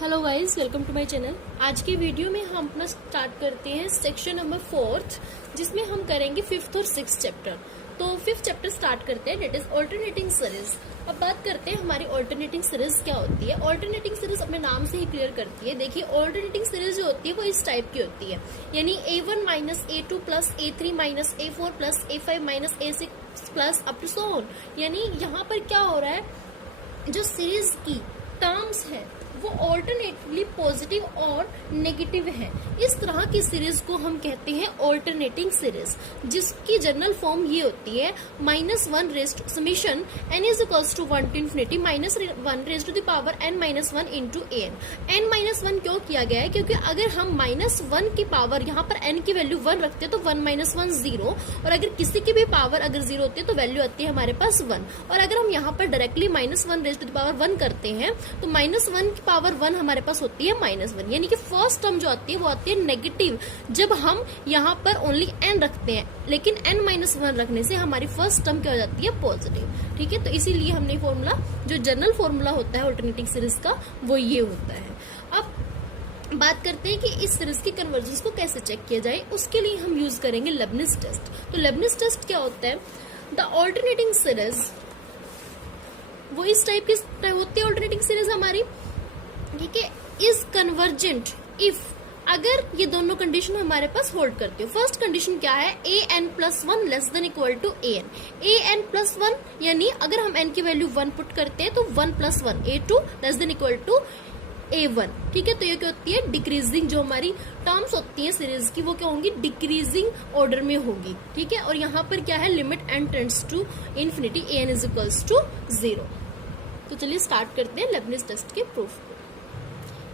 Hello guys, welcome to my channel. आज के video में हम अपना स्टार्ट करते हैं सेक्शन नंबर 4, जिसमें हम करेंगे 5th और 6th चैप्टर। तो 5th चैप्टर स्टार्ट करते हैं, डेट इज ऑल्टरनेटिंग सीरीज। अब बात करते हैं हमारी ऑल्टरनेटिंग सीरीज क्या होती है। ऑल्टरनेटिंग सीरीज अपने नाम से ही क्लियर करती है। देखिए, ऑल्टरनेटिंग सीरीज जो होती है वो इस टाइप की होती है, यानी A1 minus A2 plus A3 minus A4 plus A5 minus A6 plus up to so on. यानी यहाँ पर क्या हो रहा है, जो सीरीज की टर्म्स है वो ऑल्टरनेटली पॉजिटिव और नेगेटिव है। इस तरह की सीरीज को हम कहते हैं ऑल्टरनेटिंग सीरीज, जिसकी जनरल फॉर्म ये होती है -1 raised summation n is equals to 1 to infinity -1 raised to the power n minus 1 into an। n minus 1 क्यों किया गया है, क्योंकि अगर हम -1 की पावर यहाँ पर n की वैल्यू 1 रखते हैं तो 1 माइनस 1 0, और अगर किसी की भी पावर अगर 0 होती है तो वैल्यू आती है हमारे पास 1। और अगर हम यहाँ पर directly -1 raised to the power 1 करते हैं तो -1 की पावर 1 हमारे पास होती है -1, यानी कि फर्स्ट टर्म जो आती है वो आती है नेगेटिव जब हम यहाँ पर ओनली n रखते हैं, लेकिन n माइनस 1 रखने से हमारी फर्स्ट टर्म क्या हो जाती है, पॉजिटिव। ठीक है, तो इसीलिए हमने फॉर्मूला, जो जनरल फॉर्मूला होता है ऑल्टरनेटिंग सीरीज का, वो ये होता है। अब बात करते हैं कि इस सीरीज की कन्वर्जेंस को कैसे चेक किया जाए। उसके लिए हम यूज करेंगे लेबनिज टेस्ट। तो लेबनिज टेस्ट क्या होता है, द ऑल्टरनेटिंग सीरीज वो इस टाइप की होती है ऑल्टरनेटिंग सीरीज हमारी, ठीक है, इज कन्वर्जेंट इफ, अगर ये दोनों कंडीशन हमारे पास होल्ड करती हो। फर्स्ट कंडीशन क्या है, an plus 1 less than equal to an plus 1, यानी अगर हम n की वैल्यू 1 पुट करते हैं तो 1 plus 1 a2 less than equal to a1। ठीक है, तो ये क्या होती है, डिक्रीजिंग जो हमारी टर्म्स होती है सीरीज की वो क्या होंगी, डिक्रीजिंग ऑर्डर में होगी। ठीक है, और यहाँ पर क्या है, limit n tends to infinity an is equals to 0। तो चलिए स्टार्ट करते हैं लेबनिज टेस्ट के प्रूफ को।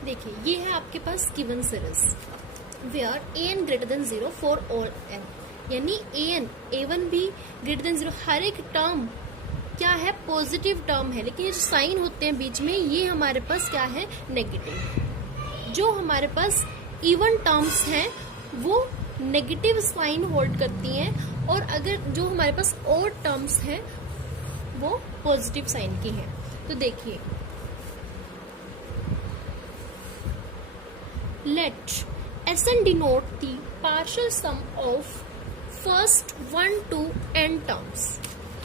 देखिए, ये है आपके पास given series where an greater than 0 for all n, यानी a1 भी ग्रेटर देन 0, हर एक टर्म क्या है, पॉजिटिव टर्म है, लेकिन ये जो साइन होते हैं बीच में ये हमारे पास क्या है, नेगेटिव। जो हमारे पास इवन टर्म्स हैं वो नेगेटिव साइन होल्ड करती हैं, और अगर जो हमारे पास ऑड टर्म्स हैं वो पॉजिटिव साइन की हैं। तो देखिए, let Sn denote the partial sum of first 1 to n terms,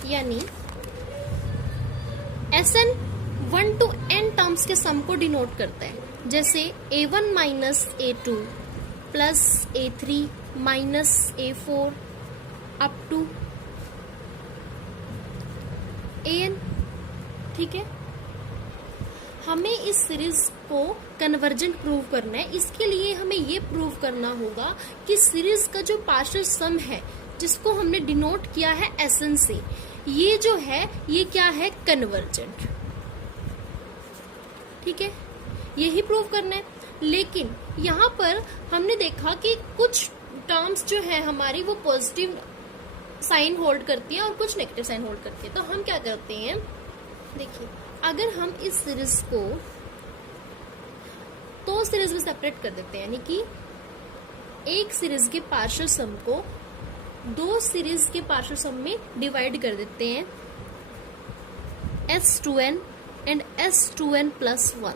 यानी Sn 1 to n टर्म्स के सम को डिनोट करता है। जैसे a1 minus a2 plus a3 minus a4 up to an। ठीक है, हमें इस सीरीज को कन्वर्जेंट प्रूव करना है। इसके लिए हमें ये प्रूव करना होगा कि सीरीज का जो पार्शियल सम है, जिसको हमने डिनोट किया है Sn से, ये जो है ये क्या है, कन्वर्जेंट। ठीक है, यही प्रूव करना है। लेकिन यहाँ पर हमने देखा कि कुछ टर्म्स जो है हमारी वो पॉजिटिव साइन होल्ड करती है और कुछ नेगेटिव साइन होल्ड करती है। तो हम क्या करते हैं, देखिए, अगर हम इस सीरीज को दो सीरीज में सेपरेट कर देते हैं, यानी कि एक सीरीज के पार्शियल सम को दो सीरीज के पार्शियल सम में डिवाइड कर देते हैं, S2n एंड S2n प्लस 1।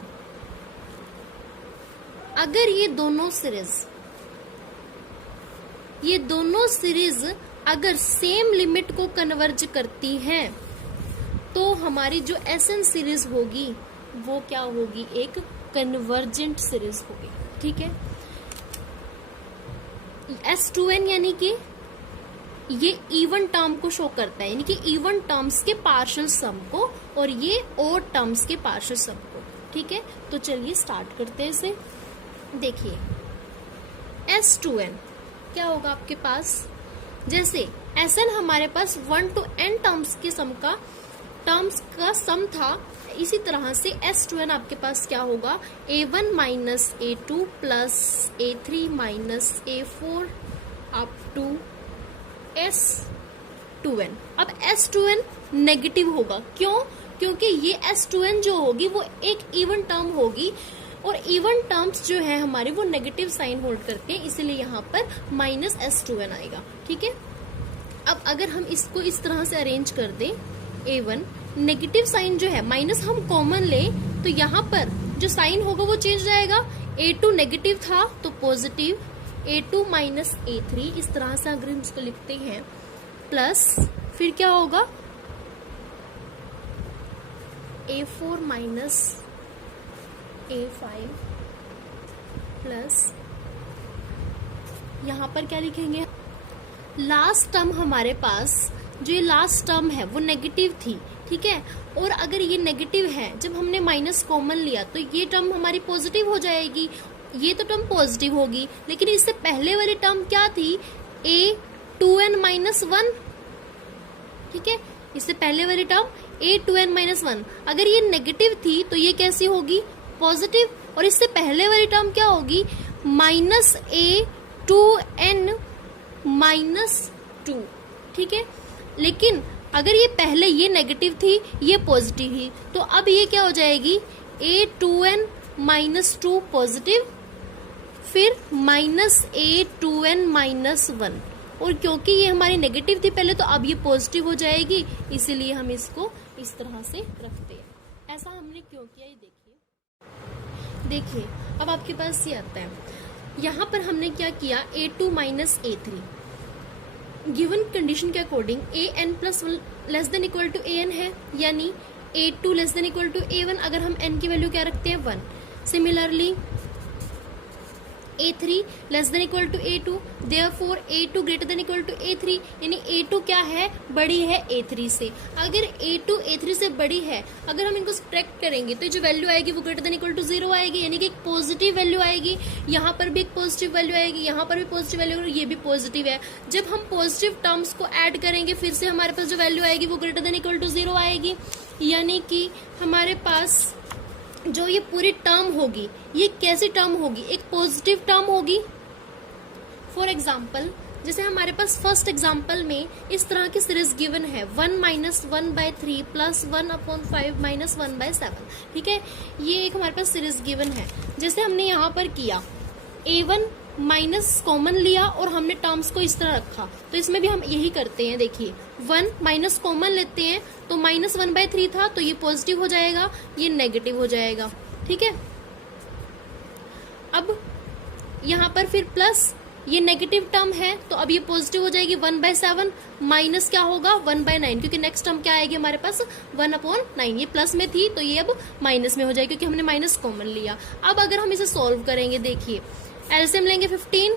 अगर ये दोनों सीरीज अगर सेम लिमिट को कन्वर्ज करती हैं तो हमारी जो Sn सीरीज होगी वो क्या होगी, एक कन्वर्जेंट सीरीज होगी। ठीक है, S2n यानी कि ये इवन टर्म को शो करता है, यानी कि इवन टर्म्स के पार्शियल सम को, और ये ऑड टर्म्स के पार्शियल सम को। ठीक है, तो चलिए स्टार्ट करते हैं इसे। देखिए, S2n क्या होगा आपके पास, जैसे Sn हमारे पास 1 to n टर्म्स का सम था, इसी तरह से S2n आपके पास क्या होगा, a1 minus a2 plus a3 minus a4 up to S2n। अब S2n नेगेटिव होगा, क्यों, क्योंकि ये S2n जो होगी वो एक इवन टर्म होगी, और इवन टर्म्स जो है हमारे वो नेगेटिव साइन होल्ड करते हैं, इसलिए यहाँ पर माइनस S2n आएगा। ठीक है, अब अगर हम इसको इस तरह से अरेंज कर दें, a1 नेगेटिव साइन जो है माइनस हम कॉमन ले तो यहाँ पर जो साइन होगा वो चेंज हो जाएगा। A2 नेगेटिव था तो पॉजिटिव A2 माइनस A3, इस तरह से अगर हम इसको लिखते हैं, प्लस फिर क्या होगा A4 माइनस A5 प्लस यहां पर क्या लिखेंगे, लास्ट टर्म हमारे पास जो ये लास्ट टर्म है वो नेगेटिव थी, ठीक है, और अगर ये नेगेटिव है, जब हमने माइनस कॉमन लिया तो ये टर्म हमारी पॉजिटिव हो जाएगी, ये तो टर्म पॉजिटिव होगी, लेकिन इससे पहले वाली टर्म क्या थी, A2n माइनस 1, ठीक है, इससे पहले वाली टर्म A2n माइनस 1, अगर ये नेगेटिव थी तो ये कैसी होगी, पॉजिटिव, और इससे पहले वाली टर्म क्या होगी, माइनस A2n माइनस 2, ठीक है, लेकिन अगर ये पहले ये नेगेटिव थी ये पॉजिटिव थी, तो अब ये क्या हो जाएगी, A2n माइनस 2 पॉजिटिव, फिर माइनस A2n माइनस 1, और क्योंकि ये हमारी नेगेटिव थी पहले तो अब ये पॉजिटिव हो जाएगी, इसीलिए हम इसको इस तरह से रखते हैं। ऐसा हमने क्यों किया ये देखिए, अब आपके पास ये आता है, यहाँ पर हमने क्या किया, A2 minus A3 given condition के according an plus less than equal to an है, यानी A2 less than equal to A1, अगर हम n की वैल्यू क्या रखते हैं 1, similarly A3 less than equal to A2, therefore A2 greater than equal to A3, यानी A2 क्या है, बड़ी है A3 से, अगर A2 A3 से बड़ी है, अगर हम इनको सब्ट्रैक्ट करेंगे तो जो वैल्यू आएगी वो ग्रेटर देन इक्वल टू 0 आएगी, यानी कि एक पॉजिटिव वैल्यू आएगी, यहाँ पर भी एक पॉजिटिव वैल्यू आएगी, यहाँ पर भी पॉजिटिव वैल्यू, और ये भी पॉजिटिव है। जब हम पॉजिटिव टर्म्स को ऐड करेंगे फिर से हमारे पास जो वैल्यू आएगी वो ग्रेटर देन इक्वल टू 0 आएगी, यानी कि हमारे पास जो ये पूरी टर्म होगी ये कैसी टर्म होगी, एक पॉजिटिव टर्म होगी। फॉर एग्जाम्पल, जैसे हमारे पास फर्स्ट एग्जाम्पल में इस तरह की सीरीज गिवन है 1 माइनस 1/3 प्लस 1/5 माइनस 1/7, ठीक है, ये एक हमारे पास सीरीज गिवन है। जैसे हमने यहाँ पर किया A1 माइनस कॉमन लिया और हमने टर्म्स को इस तरह रखा, तो इसमें भी हम यही करते हैं। देखिए 1 माइनस कॉमन लेते हैं तो माइनस 1/3 था तो ये पॉजिटिव हो जाएगा, ये नेगेटिव हो जाएगा, ठीक है। अब यहाँ पर फिर प्लस, ये नेगेटिव टर्म है तो अब ये पॉजिटिव हो जाएगी 1/7, माइनस क्या होगा 1/9, क्योंकि नेक्स्ट टर्म क्या आएगी हमारे पास 1/9, ये प्लस में थी तो ये अब माइनस में हो जाएगी क्योंकि हमने माइनस कॉमन लिया। अब अगर हम इसे सॉल्व करेंगे, देखिए एलसीएम लेंगे 15,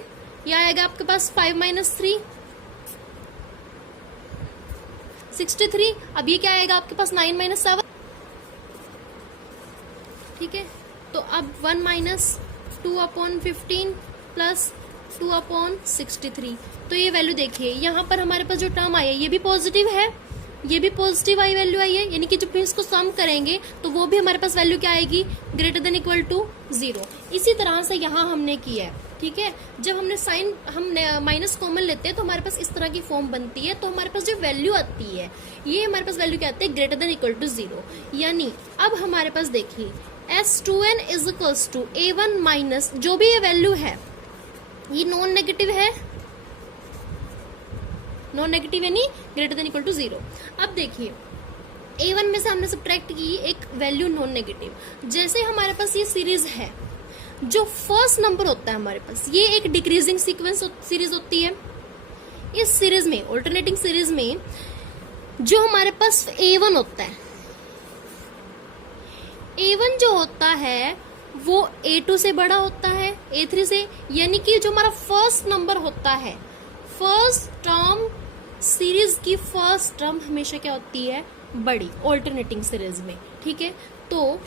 यह आएगा आपके पास 5 माइनस 3 63, अब ये क्या आएगा आपके पास 9 माइनस 7, ठीक है, तो अब 1 माइनस 2/15 प्लस 2/63, तो ये वैल्यू देखिए यहाँ पर हमारे पास जो टर्म आई है ये भी पॉजिटिव है, ये भी पॉजिटिव आई वैल्यू आई है, यानी कि जब हम इसको सम करेंगे तो वो भी हमारे पास वैल्यू क्या आएगी, ग्रेटर देन इक्वल टू 0। इसी तरह से यहाँ हमने किया है, ठीक है, जब हमने साइन हम माइनस कॉमन लेते हैं तो हमारे पास इस तरह की फॉर्म बनती है, तो हमारे पास जो वैल्यू आती है ये हमारे पास वैल्यू क्या आती है, ग्रेटर देन इक्वल टू 0, यानी अब हमारे पास देखिए S2n is equals to A1 minus जो भी ये वैल्यू है ये नॉन नेगेटिव है, नॉन नेगेटिव यानी ग्रेटर देन इक्वल टू 0। अब देखिए A1 में से हमने सब्ट्रैक्ट की एक वैल्यू नॉन नेगेटिव, जैसे हमारे पास ये सीरीज है, जो फर्स्ट नंबर होता है हमारे पास ये एक डिक्रीजिंग सीक्वेंस सीरीज होती है। इस सीरीज में, ऑल्टरनेटिंग सीरीज में जो हमारे पास A1 होता है, A1 जो होता है वो A2 से बड़ा होता है, A3 से, यानी कि जो हमारा फर्स्ट नंबर होता है, फर्स्ट टर्म सीरीज की फर्स्ट टर्म हमेशा क्या होती है, बड़ी, ऑल्टरनेटिंग सीरीज में, ठीक है। तो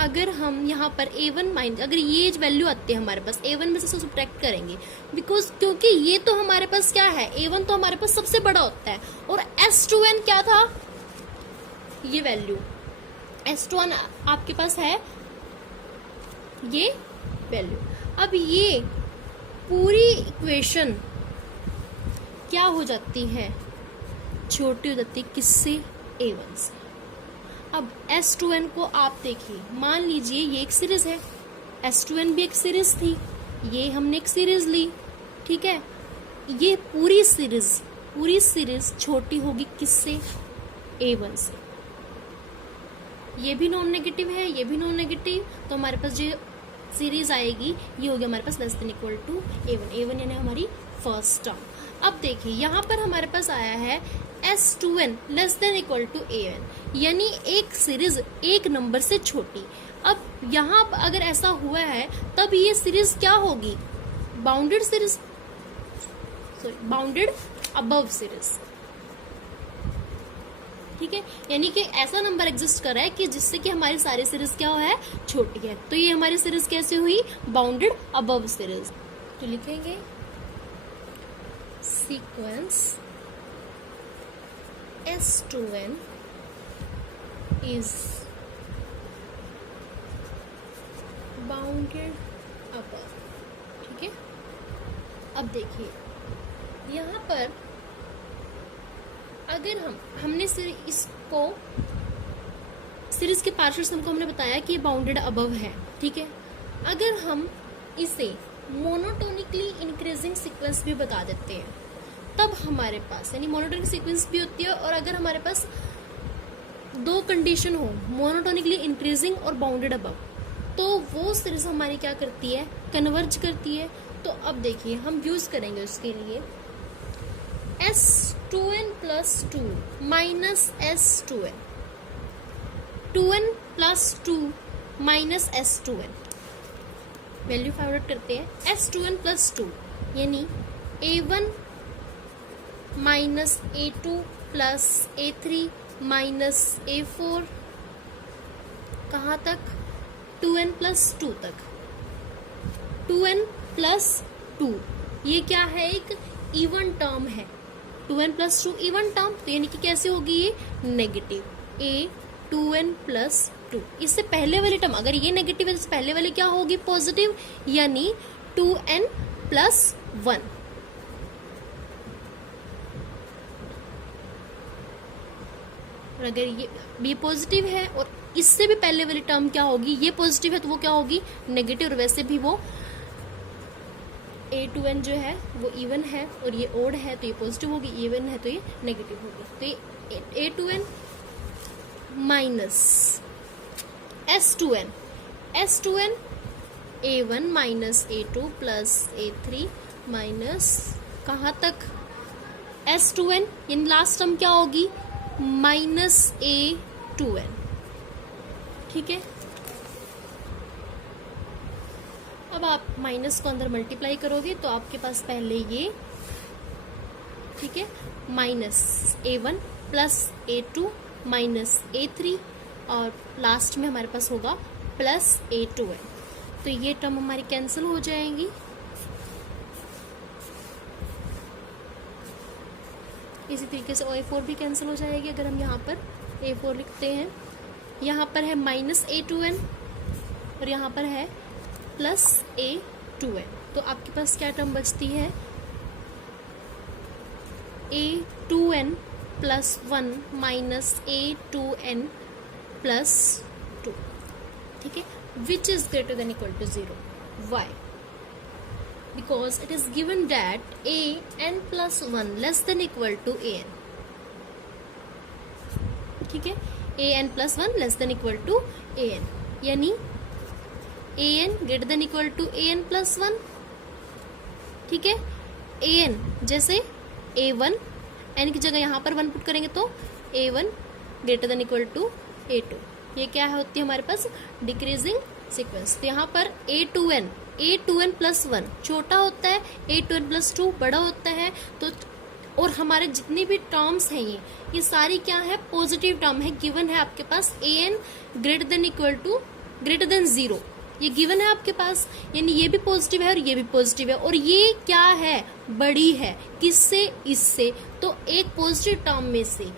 अगर हम यहाँ पर A1 माइनस, अगर ये वैल्यू आती है हमारे पास A1 में से सब्ट्रैक्ट करेंगे, बिकॉज क्योंकि ये तो हमारे पास क्या है, A1 तो हमारे पास सबसे बड़ा होता है, और S2n क्या था, ये वैल्यू S2n आपके पास है ये वैल्यू। अब ये पूरी इक्वेशन क्या हो जाती है, छोटी हो जाती है, किससे, A1 से। अब S2n को आप देखिए, मान लीजिए ये एक सीरीज है, S2n भी एक सीरीज थी, ये हमने एक सीरीज ली, ठीक है, ये पूरी सीरीज छोटी होगी किससे, A1 से। ये भी नॉन नेगेटिव है, ये भी नॉन नेगेटिव, तो हमारे पास जो सीरीज आएगी ये हो गया हमारे पास less than equal to a1, a1 यानी हमारी फर्स्ट टर्म। अब देखिए यहाँ पर हमारे पास आया है S2n less than equal to an, यानी एक सीरीज एक नंबर से छोटी। अब यहाँ अगर ऐसा हुआ है तब ये सीरीज क्या होगी, bounded series, sorry bounded above series, ठीक है। यानी कि ऐसा नंबर एग्जिस्ट कर रहा है कि जिससे कि हमारी सारी सीरीज क्या है, छोटी है। तो ये हमारी सीरीज कैसे हुई, बाउंडेड अबव सीरीज। तो लिखेंगे sequence S2n is bounded above, ठीक है। अब देखिए यहाँ पर अगर हमने इसको सीरीज के पार्शियल सम को हमने बताया कि ये बाउंडेड अबव है, ठीक है। अगर हम इसे मोनोटोनिकली इंक्रीजिंग सीक्वेंस भी बता देते हैं तब हमारे पास, यानी मोनोटोनिक सीक्वेंस भी होती है, और अगर हमारे पास दो कंडीशन हो, मोनोटोनिकली इंक्रीजिंग और बाउंडेड अबव, तो वो सीरीज हमारी क्या करती है, कन्वर्ज करती है। तो अब देखिए हम यूज करेंगे उसके लिए S2n plus 2 minus S2n, 2n plus 2 minus S2n, value find out करते हैं। S2n प्लस 2 यानी A1 minus A2 plus A3 minus A4, कहाँ तक, 2n प्लस 2 तक। 2n प्लस 2 ये क्या है, एक इवन टर्म है, 2n प्लस 2 इवन टर्म, तो यानी कि कैसे होगी ये, नेगेटिव, a 2n प्लस 2। इससे पहले वाली टर्म अगर ये नेगेटिव है तो पहले वाली क्या होगी, पॉजिटिव, यानी 2n प्लस 1। और अगर ये पॉजिटिव है और इससे भी पहले वाली टर्म क्या होगी, ये पॉजिटिव है तो वो क्या होगी, नेगेटिव, और वैसे भी वो a2n जो है वो इवन है और ये ओड है तो ये पॉजिटिव होगी, इवन है तो ये नेगेटिव होगी। तो ये a2n minus S2n, S2n a1 minus a2 plus a3 minus कहाँ तक S2n, इन लास्ट टर्म क्या होगी, माइनस a2n, ठीक है। अब आप माइनस को अंदर मल्टीप्लाई करोगे तो आपके पास पहले ये, ठीक है, minus a1 plus a2 minus a3 और लास्ट में हमारे पास होगा प्लस a2n। तो ये टर्म हमारी कैंसिल हो जाएंगी। इसी तरीके से a4 भी कैंसिल हो जाएगी अगर हम यहाँ पर a4 लिखते हैं। यहाँ पर है माइनस a2n और यहाँ पर है प्लस a2n, तो आपके पास क्या टर्म बचती है, a2n plus 1 minus a2n plus 2, ठीक है, which is greater than equal to 0। Why, because it is given that an plus 1 less than equal to an, ठीक है, an plus 1 less than equal to an, यानी an greater than equal to an plus 1, ठीक है। an जैसे a1, n की जगह यहाँ पर 1 पुट करेंगे तो a1 greater than equal to a2, ये क्या होती है हमारे पास, डिक्रीजिंग सीक्वेंस। तो यहाँ पर a2n प्लस 1 छोटा होता है, a2n प्लस 2 बड़ा होता है। तो और हमारे जितनी भी टर्म्स हैं ये सारी क्या है, पॉजिटिव टर्म है। गिवन है आपके पास an greater than equal to greater than 0, ये गिवन है आपके पास, यानी ये भी पॉजिटिव है और ये भी पॉजिटिव है, और ये क्या है, बड़ी है, किससे, इससे। तो एक पॉजिटिव टर्म में से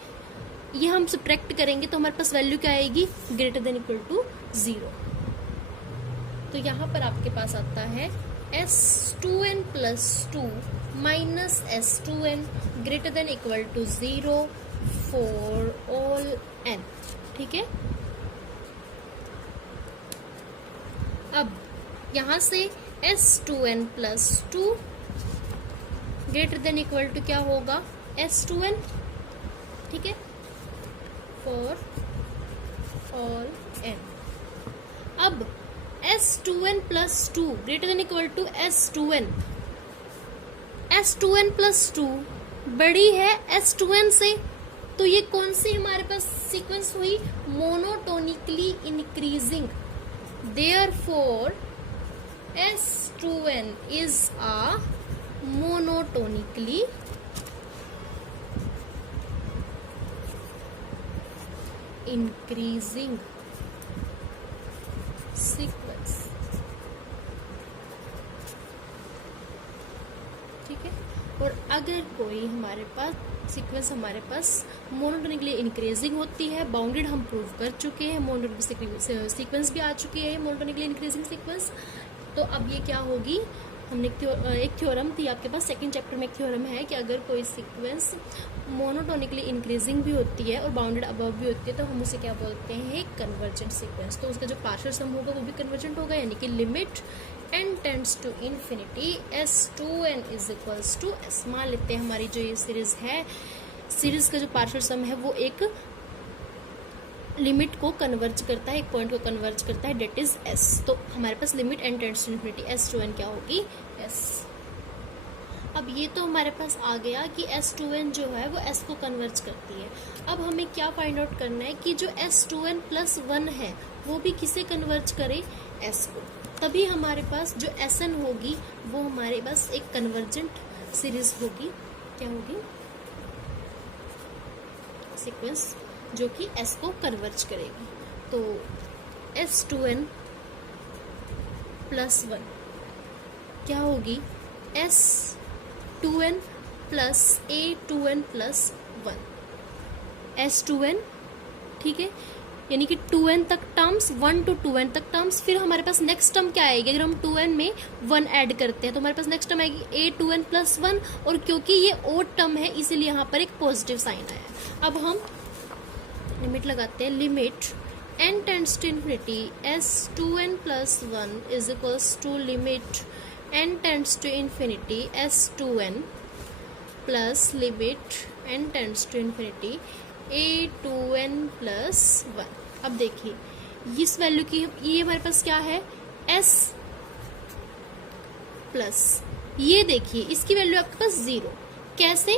ये हम सब्ट्रैक्ट करेंगे तो हमारे पास वैल्यू क्या आएगी, ग्रेटर देन इक्वल टू 0। तो यहाँ पर आपके पास आता है S2n plus 2 minus S2n greater than equal to 0 for all n, ठीक है। अब यहां से S2n plus 2 greater than equal to क्या होगा, S2n, ठीक है, फॉर ऑल n। अब S2n plus 2 greater than equal to S2n। S2n plus 2 बड़ी है S2n से, तो ये कौन सी हमारे पास सीक्वेंस हुई? Monotonically increasing. Therefore S2n is a monotonically increasing sequence. ठीक है। और अगर कोई हमारे पास सीक्वेंस हमारे पास मोनोटोनिकली इंक्रीजिंग होती है, बाउंडेड हम प्रूव कर चुके हैं, मोनोटोनिक सीक्वेंस भी आ चुकी है मोनोटोनिकली इंक्रीजिंग सीक्वेंस। तो अब ये क्या होगी? हमने एक थ्योरम थी आपके पास, सेकंड चैप्टर में एक थ्योरम है कि अगर कोई सीक्वेंस मोनोटोनिकली इंक्रीजिंग भी होती है और बाउंडेड अबव भी होती है तो हम उसे क्या बोलते हैं? Convergent sequence. तो उसका जो पार्शियल सम होगा वो भी कन्वर्जेंट होगा, यानी कि limit n tends to infinity S2n is equals to S। मान लेते हैं हमारी जो ये सीरीज है, सीरीज का जो पार्शियल सम है वो एक लिमिट को कन्वर्ज करता है, एक पॉइंट को कन्वर्ज करता है, डेट इज S। तो हमारे पास limit n tends to infinity S2n क्या होगी? S। अब ये तो हमारे पास आ गया कि S2n जो है वो S को कन्वर्ज करती है। अब हमें क्या फाइंड आउट करना है कि जो S2n प्लस 1 है वो भी किसे कन्वर्ज करे? S को। तभी हमारे पास जो Sn होगी वो हमारे पास एक कन्वर्जेंट सीरीज होगी। क्या होगी? सीक्वेंस जो कि S को कन्वर्ज करेगी। तो S2n प्लस 1 क्या होगी? S2n plus A2n plus 1 S2n। ठीक है, यानी कि 2n तक टर्म्स, 1 to 2n तक टर्म्स। फिर हमारे पास नेक्स्ट टर्म क्या आएगी? अगर हम 2n में 1 ऐड करते हैं तो हमारे पास नेक्स्ट टर्म आएगी A2n प्लस 1, और क्योंकि ये ओड टर्म है इसीलिए यहाँ पर एक पॉजिटिव साइन आया। अब हम लिमिट लगाते हैं, limit n tends to infinity S2n plus 1 is equals to limit n tends to infinity S2n plus limit n tends to infinity A2n plus 1। अब देखिए इस वैल्यू की ये हमारे पास क्या है? S प्लस, ये देखिए इसकी वैल्यू आपके पास 0। कैसे?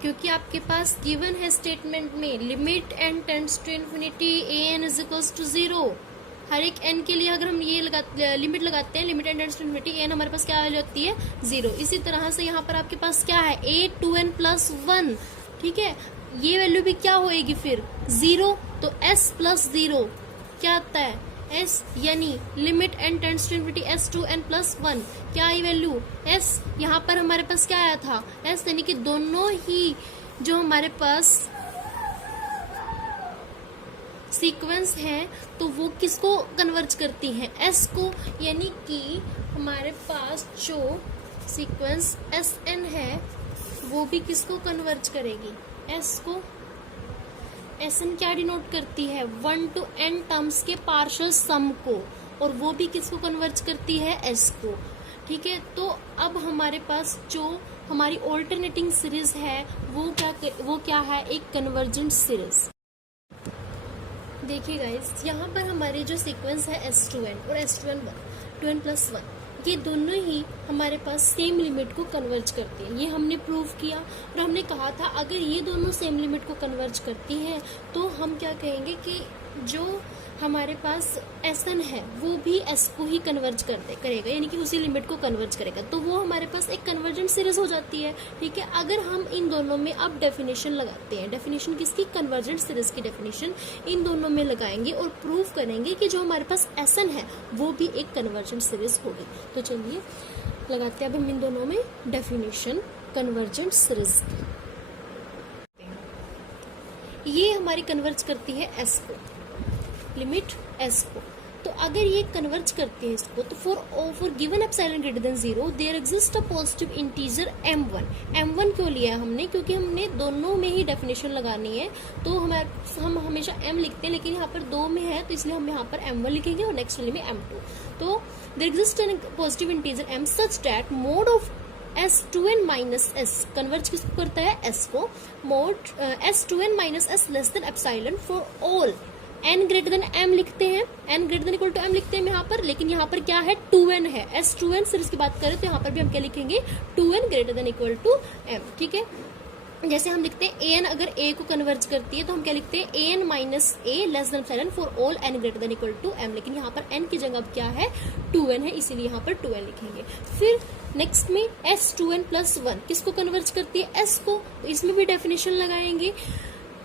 क्योंकि आपके पास गिवन है स्टेटमेंट में limit n tends to infinity an is equals to 0। हर एक n के लिए अगर हम ये लिमिट लगाते हैं, limit n tends to infinity n हमारे पास क्या वैल्यू होती है? 0। इसी तरह से यहाँ पर आपके पास क्या है? A2n plus 1। ठीक है, ये वैल्यू भी क्या होएगी फिर? 0। तो S प्लस 0 क्या आता है? S, यानी limit n tends to infinity S2n plus 1 क्या आई वैल्यू? S। यहाँ पर हमारे पास क्या आया था? S, यानी कि दोनों ही जो हमारे पास सीक्वेंस है तो वो किसको कन्वर्ज करती हैं? S को। यानी कि हमारे पास जो सीक्वेंस Sn है वो भी किसको कन्वर्ज करेगी? S को। Sn क्या डिनोट करती है? 1 to n टर्म्स के पार्शियल सम को, और वो भी किसको कन्वर्ज करती है? S को। ठीक है, तो अब हमारे पास जो हमारी ऑल्टरनेटिंग सीरीज है वो क्या है? एक कन्वर्जेंट सीरीज। देखिए गाइस, यहाँ पर हमारी जो सीक्वेंस है S2n और S2n 2n प्लस 1, ये दोनों ही हमारे पास सेम लिमिट को कन्वर्ज करती है। ये हमने प्रूव किया और हमने कहा था अगर ये दोनों सेम लिमिट को कन्वर्ज करती हैं तो हम क्या कहेंगे कि जो हमारे पास Sn है वो भी S को ही कन्वर्ज करेगा, यानी कि उसी लिमिट को कन्वर्ज करेगा। तो वो हमारे पास एक कन्वर्जेंट सीरीज हो जाती है। ठीक है, अगर हम इन दोनों में अब डेफिनेशन लगाते हैं, डेफिनेशन किसकी? कन्वर्जेंट सीरीज की डेफिनेशन इन दोनों में लगाएंगे और प्रूव करेंगे कि जो हमारे पास Sn है वो भी एक कन्वर्जेंट सीरीज होगी। तो चलिए लगाते हैं अब हम इन दोनों में डेफिनेशन कन्वर्जेंट सीरीज। ये हमारी कन्वर्ज करती है S को, लिमिट S को। तो अगर ये कन्वर्ज करती है इसको, तो for given epsilon greater than 0 there exist a positive integer m1 क्यों लिया है हमने? क्योंकि हमने दोनों में ही डेफिनेशन लगानी है। तो हम हमेशा m लिखते हैं, लेकिन यहाँ पर 2 में है तो इसलिए हम यहाँ पर m1 लिखेंगे और नेक्स्ट वाले में m2। तो there exist a positive integer m such that mod of S2n minus S converge किसको करता है? S को। Mod S2n minus S less than epsilon for all n greater than m लिखते हैं, n greater than equal to m लिखते हैं यहाँ पर, लेकिन यहाँ पर क्या है 2n है, S2n सीरीज की बात करें तो यहाँ पर भी हम क्या लिखेंगे 2n greater than equal to m, ठीक है। जैसे हम लिखते हैं an अगर a को कन्वर्ज करती है तो हम क्या लिखते हैं an minus a less than epsilon for all n greater than equal to m, लेकिन यहाँ पर n की जगह अब क्या है 2n है, इसीलिए यहाँ पर 2n लिखेंगे। फिर नेक्स्ट में s2n प्लस 1 किसको कन्वर्ज करती है s को, तो इसमें भी डेफिनेशन लगाएंगे।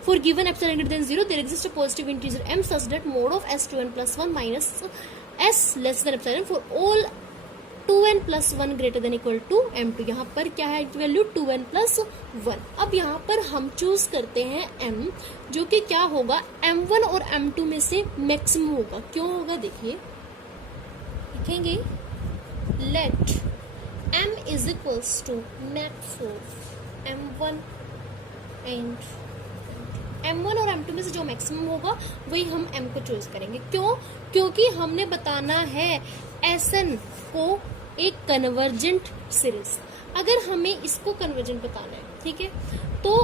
For given epsilon greater than 0, there exists a positive integer m such that mod of s2n plus 1 minus s less than epsilon for all 2n plus 1 greater than equal to m2। यहाँ पर क्या है value 2n plus 1। अब यहाँ पर हम choose करते हैं m, जो कि क्या होगा m1 और m2 में से मैक्सिमम होगा। क्यों होगा देखिए, लिखेंगे let m is equals to max of m1 and m1 और m2 में से जो मैक्सिमम होगा वही हम m को चूज करेंगे। क्यों? क्योंकि हमने बताना है Sn को एक कन्वर्जेंट सीरीज। अगर हमें इसको कन्वर्जेंट बताना है, ठीक है, तो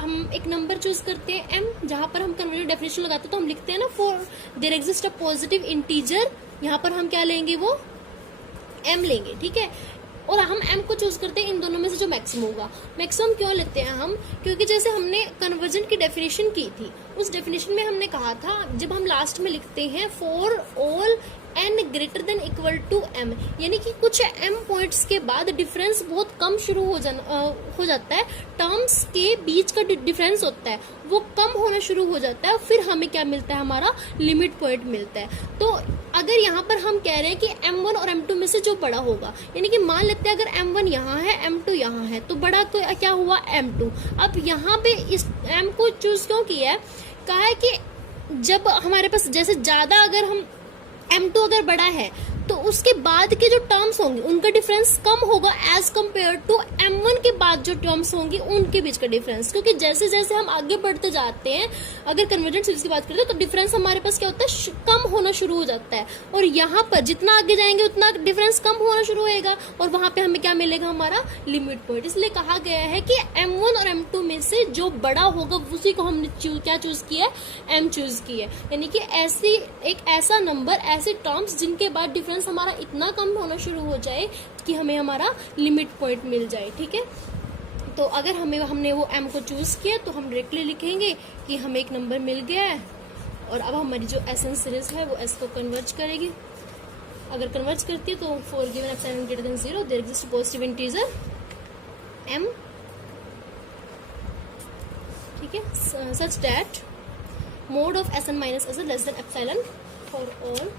हम एक नंबर चूज करते हैं m, जहां पर हम कन्वर्जेंट डेफिनेशन लगाते हैं तो हम लिखते हैं ना for their exist a positive integer, यहाँ पर हम क्या लेंगे वो m लेंगे, ठीक है। और हम m को चूज करते हैं इन दोनों में से जो मैक्सिमम होगा। मैक्सिमम क्यों लेते हैं हम, क्योंकि जैसे हमने कन्वर्जेंट की डेफिनेशन की थी, उस डेफिनेशन में हमने कहा था जब हम लास्ट में लिखते हैं for all n greater than equal to m, यानी कि कुछ m पॉइंट्स के बाद डिफरेंस बहुत कम शुरू हो जाता है, टर्म्स के बीच का डिफरेंस होता है वो कम होना शुरू हो जाता है, फिर हमें क्या मिलता है हमारा लिमिट पॉइंट मिलता है। तो अगर यहाँ पर हम कह रहे हैं कि m1 और m2 में से जो बड़ा होगा, यानी कि मान लेते हैं अगर m1 यहाँ है m2 यहाँ है, तो बड़ा क्या हुआ m2। अब यहाँ पे इस m को चूज क्यों किया है, कहा है कि जब हमारे पास जैसे ज्यादा अगर हम m2 अगर बड़ा है तो उसके बाद के जो टर्म्स होंगे उनका डिफरेंस कम होगा एज कम्पेयर टू m1 के बाद जो टर्म्स होंगी उनके बीच का डिफरेंस, क्योंकि जैसे जैसे हम आगे बढ़ते जाते हैं अगर कन्वर्जेंट सीरीज की बात करते हैं तो डिफरेंस हमारे पास क्या होता है कम होना शुरू हो जाता है, और यहाँ पर जितना आगे जाएंगे उतना डिफरेंस कम होना शुरू होगा और वहां पे हमें क्या मिलेगा हमारा लिमिट पॉइंट। इसलिए कहा गया है कि m1 और m2 में से जो बड़ा होगा उसी को हमने क्या चूज किया है m चूज किया है, यानी कि ऐसा नंबर ऐसे टर्म्स जिनके बाद डिफरेंस हमारा इतना कम होना शुरू हो जाए कि हमें हमारा लिमिट पॉइंट मिल जाए, ठीक है। तो अगर हमने वो m को चूज किया तो हम डायरेक्टली लिखेंगे कि हमें एक नंबर मिल गया है और अब हमारी जो Sn सीरीज है वो s को कन्वर्ज करेगी। अगर कन्वर्ज करती है तो for given epsilon greater than 0 there exist positive integer m, ठीक है, such that mod of Sn minus s less than epsilon for all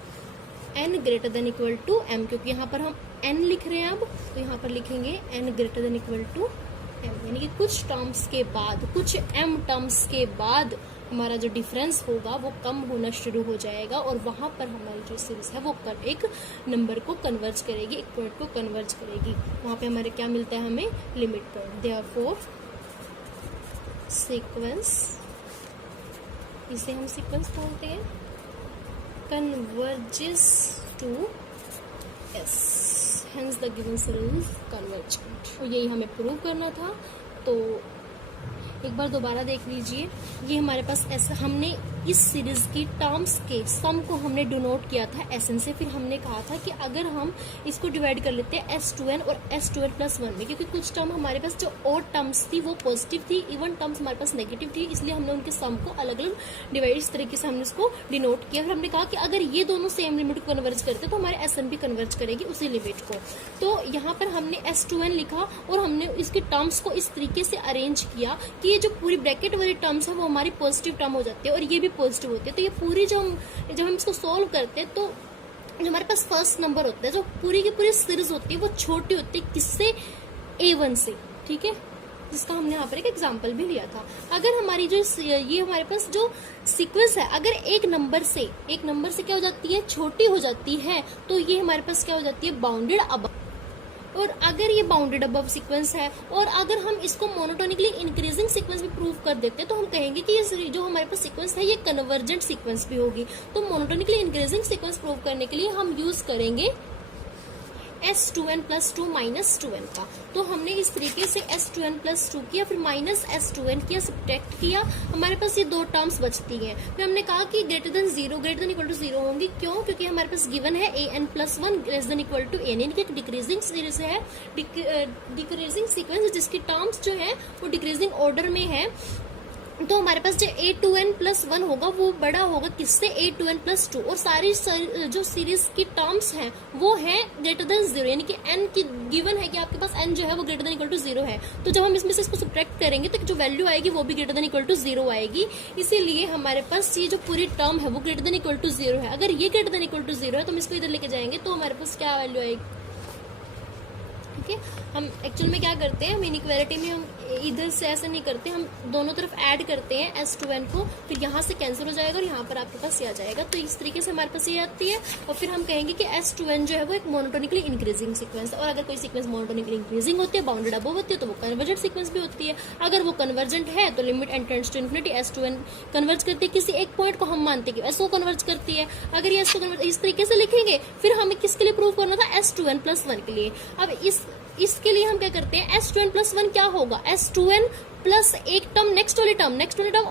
n greater than equal to m, क्योंकि यहाँ पर हम n लिख रहे हैं अब, तो यहाँ पर लिखेंगे n greater than equal to m, यानी कि कुछ टर्म्स के बाद, कुछ m टर्म्स के बाद हमारा जो डिफरेंस होगा वो कम होना शुरू हो जाएगा और वहां पर हमारी जो सीरीज है वो एक नंबर को कन्वर्ज करेगी, एक पॉइंट को कन्वर्ज करेगी, वहां पे हमारे क्या मिलता है हमें लिमिट पॉइंट। देयरफॉर सीक्वेंस, इसे हम सीक्वेंस बोलते हैं, converges to S, hence the given series convergent। और यही हमें प्रूव करना था। तो एक बार दोबारा देख लीजिए, ये हमारे पास ऐसा हमने इस सीरीज की टर्म्स के सम को हमने डिनोट किया था Sn से। फिर हमने कहा था कि अगर हम इसको डिवाइड कर लेते हैं S2n और S2n प्लस 1 में, क्योंकि कुछ टर्म हमारे पास जो और टर्म्स थी वो पॉजिटिव थी, इवन टर्म्स हमारे पास नेगेटिव थी, इसलिए हमने उनके सम को अलग अलग डिवाइड इस तरीके से हमने इसको डिनोट किया। फिर हमने कहा कि अगर ये दोनों सेम लिमिट को कन्वर्ज करते तो हमारे Sn भी कन्वर्ज करेगी उसी लिमिट को। तो यहाँ पर हमने S2n लिखा और हमने इसके टर्म्स को इस तरीके से अरेंज किया कि ये जो पूरी ब्रैकेट वाली टर्म्स है वो हमारी पॉजिटिव टर्म हो जाती है और ये भी पॉजिटिव होती है। तो ये पूरी जब हम इसको सॉल्व करते हैं तो जो हमारे पास फर्स्ट नंबर होता है, जो पूरी की पूरी सीरीज होती है वो छोटी होती है किससे, A1 से, ठीक है, जिसका हमने यहाँ पर एक एग्जांपल भी लिया था। अगर हमारी जो ये हमारे पास जो सीक्वेंस है अगर एक नंबर से क्या हो जाती है, छोटी हो जाती है, तो ये हमारे पास क्या हो जाती है, बाउंडेड अबव। और अगर ये बाउंडेड अबव सीक्वेंस है और अगर हम इसको मोनोटोनिकली इंक्रीजिंग सीक्वेंस भी प्रूव कर देते हैं तो हम कहेंगे कि ये जो हमारे पास सीक्वेंस है ये कन्वर्जेंट सीक्वेंस भी होगी। तो मोनोटोनिकली इंक्रीजिंग सीक्वेंस प्रूव करने के लिए हम यूज करेंगे S2n प्लस 2 माइनस 2n का। तो हमने इस तरीके से S2n प्लस 2 किया, फिर माइनस S2n किया, सब्ट्रैक्ट किया, हमारे पास ये दो टर्म्स बचती हैं। फिर हमने कहा कि greater than 0 greater than equal to 0 होंगी, क्यों? क्योंकि हमारे पास गिवन है an plus 1 less than equal to n, यानी कि एक डिक्रीजिंग सीरीज है, डिक्रीजिंग सीक्वेंस जिसकी टर्म्स जो है वो डिक्रीजिंग ऑर्डर में है। तो हमारे पास जो a2n प्लस 1 होगा वो बड़ा होगा किससे? a2n प्लस 2, और सारी जो सीरीज की टर्म्स हैं वो है ग्रेटर देन 0, यानी कि n की गिवन है कि आपके पास n जो है वो ग्रेटर देन इक्वल टू 0 है। तो जब हम इसमें से इसको सब्ट्रैक्ट करेंगे तो जो वैल्यू आएगी वो भी ग्रेटर देन इक्वल टू 0 आएगी। इसीलिए हमारे पास ये जो पूरी टर्म है वो ग्रेटर देन इक्वल टू 0 है। अगर ये ग्रेटर देन इक्वल टू 0 है तो हम इसको इधर लेके जाएंगे तो हमारे पास क्या वैल्यू आएगी? ठीक है, हम एक्चुअल में क्या करते हैं, हम इनइक्वालिटी में हम इधर से ऐसे नहीं करते, हम दोनों तरफ ऐड करते हैं S2n को, फिर यहाँ से कैंसिल हो जाएगा और यहाँ पर आपके पास ये आ जाएगा। तो इस तरीके से हमारे पास ये आती है, और फिर हम कहेंगे कि S2n जो है वो एक मोनोटोनिकली इंक्रीजिंग सीक्वेंस है। और अगर कोई सीक्वेंस मोनोटोनिकली इंक्रीजिंग होती है, बाउंडेड अबव होती है, तो वो कन्वर्जेंट सीक्वेंस भी होती है। अगर वो कन्वर्जेंट है तो limit n tends to infinity S2n converge करती है किसी एक पॉइंट को, हम मानते हैं कि S को कन्वर्ज करती है। अगर ये S को कन्वर्ज इस तरीके से लिखेंगे, फिर हमें किसके लिए प्रूव करना था? S2n प्लस 1 के लिए। अब इसके लिए हम क्या करते हैं, S2n प्लस 1 क्या होगा? S2n प्लस एक टर्म नेक्स्ट वाली टर्म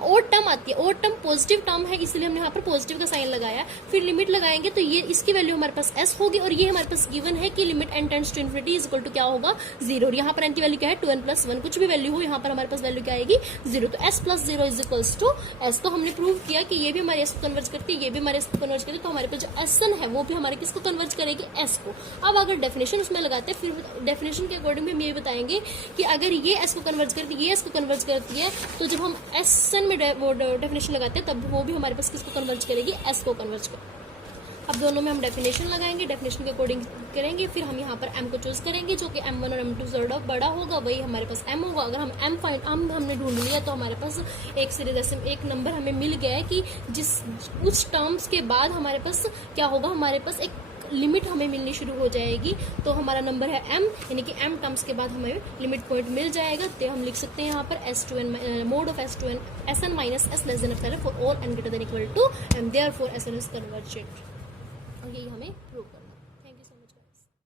और टर्म आती है, और टर्म पॉजिटिव टर्म है, इसलिए हमने यहाँ पर पॉजिटिव का साइन लगाया। फिर लिमिट लगाएंगे तो ये इसकी वैल्यू हमारे पास s होगी, और ये हमारे पास गिवन है कि limit n tends to infinity is equal to क्या होगा? 0। और यहाँ पर n की वैल्यू क्या है? 2n प्लस 1, कुछ भी वैल्यू हो यहाँ पर हमारे पास वैल्यू क्या आएगी? 0। तो s plus 0 is equals to s। तो हमने प्रूव किया कि ये भी हमारे s को कन्वर्ज करती है, ये भी हमारे s को कन्वर्ज करती है। तो हमारे पास जो Sn है वो भी हमारे किसको कन्वर्ज करेगी? s को। अब अगर डेफिनेशन उसमें लगाते हैं, फिर डेफिनेशन के अकॉर्डिंग हम ये बताएंगे कि अगर ये s को कन्वर्ज करती है, ये s को कन्वर्ज करती है, तो जब हम Sn में डेफिनेशन लगाते हैं तब वो भी हमारे पास किसको कन्वर्ज करेगी? s को कन्वर्ज कर। अब दोनों में हम डेफिनेशन लगाएंगे, डेफिनेशन के अकॉर्डिंग करेंगे, फिर हम यहाँ पर m को चूज करेंगे, जो कि m1 और m2 से बड़ा होगा, वही हमारे पास m होगा। अगर हम हमने ढूंढ लिया तो हमारे पास एक सीरीज ऐसे एक नंबर हमें मिल गया है कि उस टर्म्स के बाद हमारे पास क्या होगा? हमारे पास एक लिमिट हमें मिलनी शुरू हो जाएगी। तो हमारा नंबर है m, यानी कि m टर्म्स के बाद हमें लिमिट पॉइंट मिल जाएगा। तो हम लिख सकते हैं यहाँ पर S2n mod of S2n Sn minus s less than for all n greater than equal to m, therefore Sn is convergent. और यही हमें प्रूव करना है।